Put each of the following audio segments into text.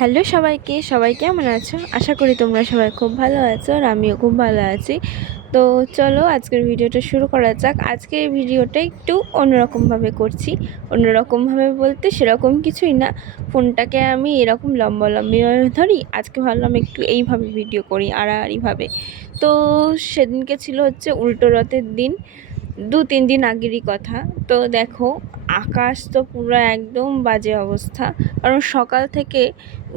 Hello সবাইকে, সবাই কেমন আছো আশা করি তোমরা সবাই খুব ভালো আছো আর আমিও খুব ভালো আছি। তো চলো আজকের ভিডিওটা শুরু করা যাক। আজকের ভিডিওটা একটু অন্যরকমভাবে করছি। অন্যরকমভাবে বলতে সেরকম কিছুই না। ফোনটাকে আমি এরকম লম্বা লম্বিভাবে ধরি। আজকে ভাবলাম একটু এইভাবে ভিডিও করি, আড়াআড়িভাবে। তো সেদিনকে ছিল হচ্ছে উল্টো রথের দিন। দু তিন দিন আগেরই কথা। তো দেখো, আকাশ তো পুরো একদম বাজে অবস্থা। কারণ সকাল থেকে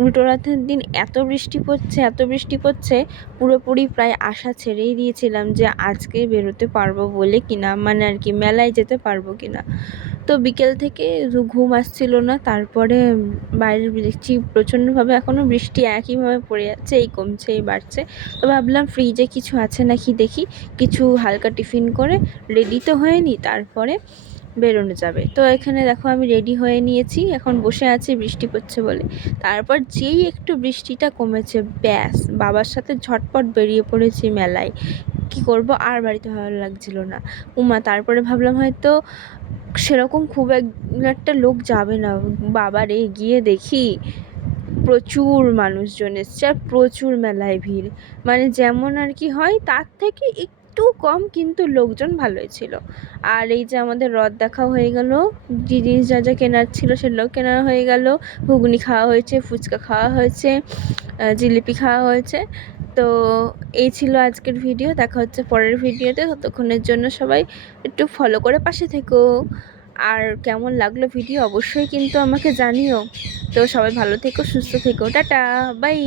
উল্টো রথের দিন এত বৃষ্টি পড়ছে, এত বৃষ্টি পড়ছে, পুরোপুরি প্রায় আশা ছেড়েই দিয়েছিলাম যে আজকে বেরোতে পারব বলে কিনা মানে আর কি মেলায় যেতে পারব কিনা। তো বিকেল থেকে ঘুম আসছিল না, তারপরে বাইরে দেখছি প্রচণ্ডভাবে এখনও বৃষ্টি একইভাবে পড়ে যাচ্ছে, এই কমছে, এই বাড়ছে। তো ভাবলাম ফ্রিজে কিছু আছে নাকি দেখি, কিছু হালকা টিফিন করে রেডি তো হয়নি, তারপরে বেরোনো যাবে। তো এখানে দেখো আমি রেডি হয়ে নিয়েছি। এখন বসে আছি, বৃষ্টি পড়ছে বলে। তারপর যেই একটু বৃষ্টিটা কমেছে, ব্যাস, বাবার সাথে ঝটপট বেরিয়ে পড়েছি মেলায়। কি করব? আর বাড়িতে ভালো লাগছিল না। উমা, তারপরে ভাবলাম হয়তো সেরকম খুব এক একটা লোক যাবে না। বাবা রে গিয়ে দেখি প্রচুর মানুষজন এসছে, আর প্রচুর মেলায় ভিড়। মানে যেমন আর কি হয়, তার থেকে একটু কম কিন্তু লোকজন ভালোই ছিল। আর এই যে আমাদের রথ দেখা হয়ে গেল, যে জিনিস যা যা কেনার ছিল সেগুলো কেনা হয়ে গেল। ঘুগনি খাওয়া হয়েছে, ফুচকা খাওয়া হয়েছে জিলিপি খাওয়া হয়েছে। তো এই ছিল আজকের ভিডিও, দেখা হচ্ছে পরের ভিডিওতে। ততক্ষণের জন্য সবাই একটু ফলো করে পাশে থেকো। আর কেমন লাগল ভিডিও অবশ্যই কিন্তু আমাকে জানিও। তো সবাই ভালো থেকো, সুস্থ থেকো। Tata bye